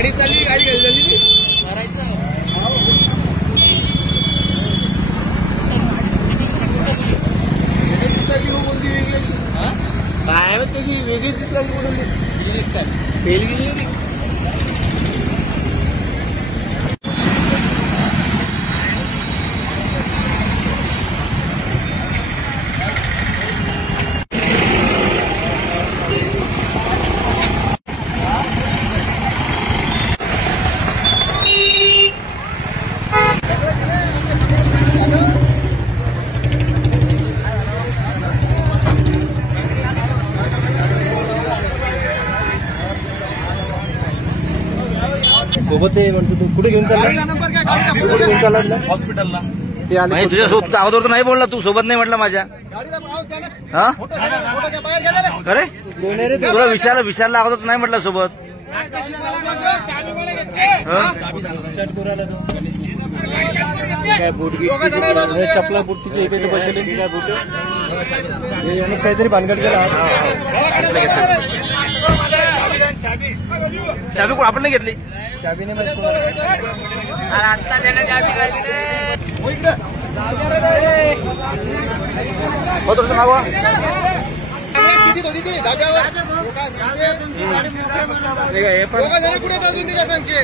गाडी चालली, गाडी घालली ती करायचं काय त्याची वेगळी दिसली म्हणून फेल गेली होती. सोबत आहे म्हणतो तू कुठे घेऊन चालला? कुठे घेऊन चालला? हॉस्पिटलला. ते आले तुझ्या सोबत अगोदर तर नाही बोलला तू, सोबत नाही म्हटलं माझ्या. हा अरे तुला विचारला अगोदर तर नाही म्हटलं सोबत. काय बूट चपला बूट तिच्या इथे बसले काय बूट याने काहीतरी भानगड केला. चाबी कोण आपण नाही घेतली? चाबीने आता त्याने चाबी काढली हो थोडस मागवा. स्थितीत होती ती धाब्यावर. कुठे अजून तिला सांगते